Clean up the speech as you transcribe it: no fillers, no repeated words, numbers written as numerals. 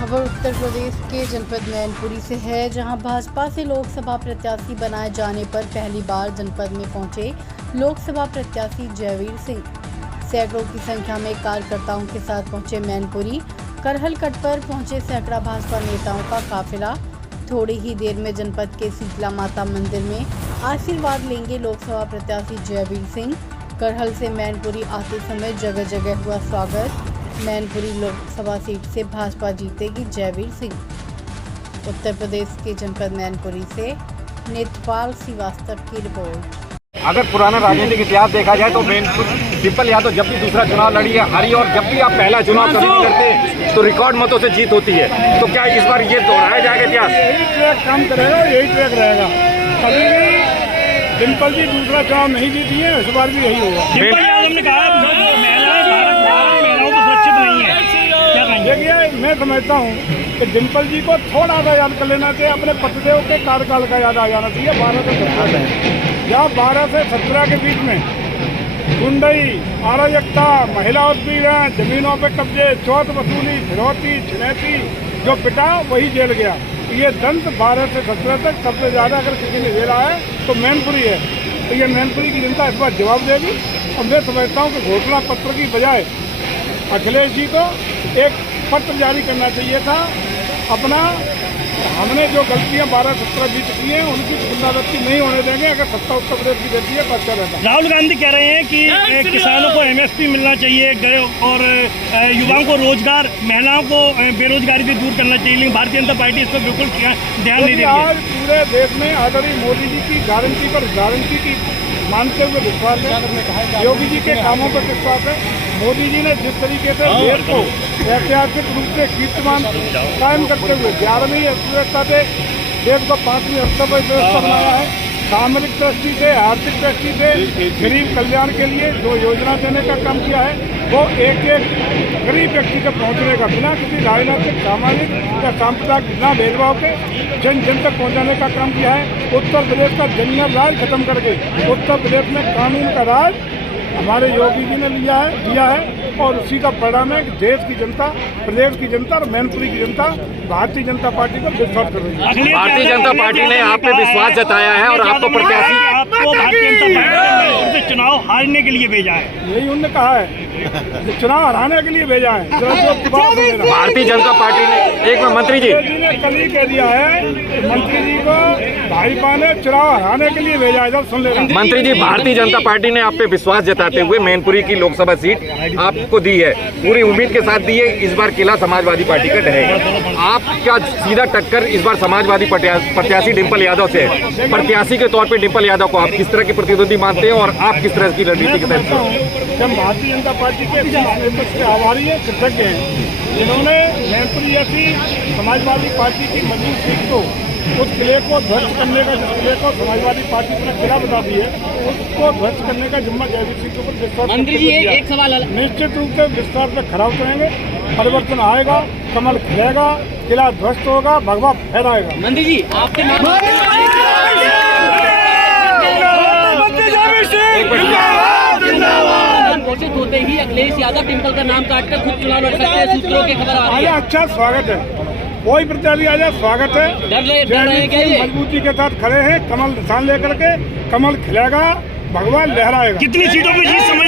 खबर उत्तर प्रदेश के जनपद मैनपुरी से है, जहां भाजपा से लोकसभा प्रत्याशी बनाए जाने पर पहली बार जनपद में पहुंचे लोकसभा प्रत्याशी जयवीर सिंह सैकड़ों की संख्या में कार्यकर्ताओं के साथ पहुंचे मैनपुरी करहलकट पर पहुंचे सैकड़ा भाजपा नेताओं का काफिला। थोड़ी ही देर में जनपद के शीतला माता मंदिर में आशीर्वाद लेंगे लोकसभा प्रत्याशी जयवीर सिंह। करहल से मैनपुरी आते समय जगह जगह हुआ स्वागत। मैनपुरी लोकसभा सीट से भाजपा जीतेगी जयवीर सिंह। उत्तर प्रदेश के जनपद मैनपुरी से नेत्रपाल श्रीवास्तव की रिपोर्ट। अगर पुराना राजनीतिक इतिहास देखा जाए तो मैनपुरी डिंपल यादव जब भी दूसरा चुनाव लड़ी है हारी, और जब भी आप पहला चुनाव कभी भी लड़ते हैं तो रिकॉर्ड मतों से जीत होती है। तो क्या इस बार ये दोहराया जाएगा इतिहास? यही ट्रैक काम करेगा, यही ट्रैक रहेगा। कभी भी डिंपल जी दूसरा चुनाव नहीं जीती है, इस बार भी यही होगा। डिंपल यादव ने कहा महिलाओं को सुरक्षित नहीं है, क्या कहेंगे? देखिए, मैं समझता हूँ कि डिंपल जी को थोड़ा सा याद कर लेना चाहिए, अपने पतिदेव के कार्यकाल का याद आ जाना चाहिए। 12 से 17 या 12 से 17 के बीच में गुंडई, अराजकता, महिला उत्पीड़न, जमीनों पे कब्जे, चौथ वसूली, फिरौती, छिनैती जो पिटा वही जेल गया। ये दंत 12 से 17 तक सबसे ज़्यादा अगर किसी ने झेला है तो मैनपुरी है। तो ये मैनपुरी की जनता इस बार जवाब देगी। और मैं समझता हूँ कि घोषणा पत्र की बजाय अखिलेश जी को एक पत्र जारी करना चाहिए था। अपना हमने जो गलतियां 12-17 बीत की हैं उनकी पुनरावृत्ति नहीं होने देंगे। अगर सत्ता उत्तर प्रदेश की देती है तो अच्छा रहता है। राहुल गांधी कह रहे हैं कि किसानों को MSP मिलना चाहिए और युवाओं को रोजगार, महिलाओं को बेरोजगारी से दूर करना चाहिए, लेकिन भारतीय जनता पार्टी इस पर बिल्कुल ध्यान नहीं देती। आज पूरे देश में आदरणीय मोदी जी की गारंटी पर गारंटी की मानते हुए विश्वास है, योगी जी के कामों पर विश्वास है। मोदी जी ने जिस तरीके से देश को ऐतिहासिक रूप से कीर्तिमान कायम करते हुए 11वीं अर्थव्यवस्था से देश को 5वीं अर्थव्यवस्था बनाया है, सामरिक दृष्टि से, आर्थिक दृष्टि से गरीब कल्याण के लिए जो योजना देने का काम किया है, वो एक एक गरीब व्यक्ति तक पहुँचने का बिना किसी राजनीतिक, सामाजिक या सांप्रदायिक बिना भेदभाव के जन जन तक पहुँचाने का काम किया है। उत्तर प्रदेश का जंगल राज खत्म करके उत्तर प्रदेश में कानून का राज हमारे योगी जी ने दिया है और उसी का परिणाम है कि देश की जनता, प्रदेश की जनता और मैनपुरी की जनता भारतीय जनता पार्टी पर विश्वास कर रही है। भारतीय जनता पार्टी ने आप पे विश्वास जताया है और आपको प्रत्याशी आपको भारतीय जनता पार्टी ने चुनाव हारने के लिए भेजा है। यही उन्होंने कहा है, चुनाव हराने के लिए भेजा है। भारतीय जनता पार्टी ने एक मंत्री जी ने कल ही कह दिया है, मंत्री जी को भाजपा ने चुनाव हराने के लिए भेजा है। सुन लेना मंत्री जी, भारतीय जनता पार्टी ने आप पे विश्वास जताते हुए मैनपुरी की लोकसभा सीट आपको दी है, पूरी उम्मीद के साथ दी है। इस बार किला समाजवादी पार्टी का रहेगा। आपका सीधा टक्कर इस बार समाजवादी प्रत्याशी डिंपल यादव से है। प्रत्याशी के तौर पे डिंपल यादव को आप किस तरह की प्रतिद्वंदी मानते हैं और आप किस तरह की रणनीति के तहत? हम भारतीय जनता पार्टी के आभारी हैं, कृतज्ञ हैं। जिन्होंने मैनपुरी जैसी समाजवादी पार्टी की मजबूत सीट को, उस किले को ध्वस्त करने का, जिस किले को समाजवादी पार्टी अपना किला बता दी है, उसको ध्वस्त करने का जिम्मा जयवीर सिंह के ऊपर विश्वास। मंत्री जी एक सवाल, निश्चित रूप से विश्वास में खरा उतरेंगे, परिवर्तन आएगा, कमल खिलेगा, किला ध्वस्त होगा, भगवा फहराएगा। मंत्री जी आपके घोषित होते ही अखिलेश यादव डिंपल का नाम काटकर खुद चुनाव लड़ सकते हैं, सूत्रों की खबर आ रही है। अच्छा, स्वागत है, कोई प्रत्याशी आ जाए, स्वागत है। मजबूती के साथ खड़े हैं, कमल निशान लेकर के, कमल खिलेगा, भगवान लहराएगा। कितनी सीटों पे जीत समझ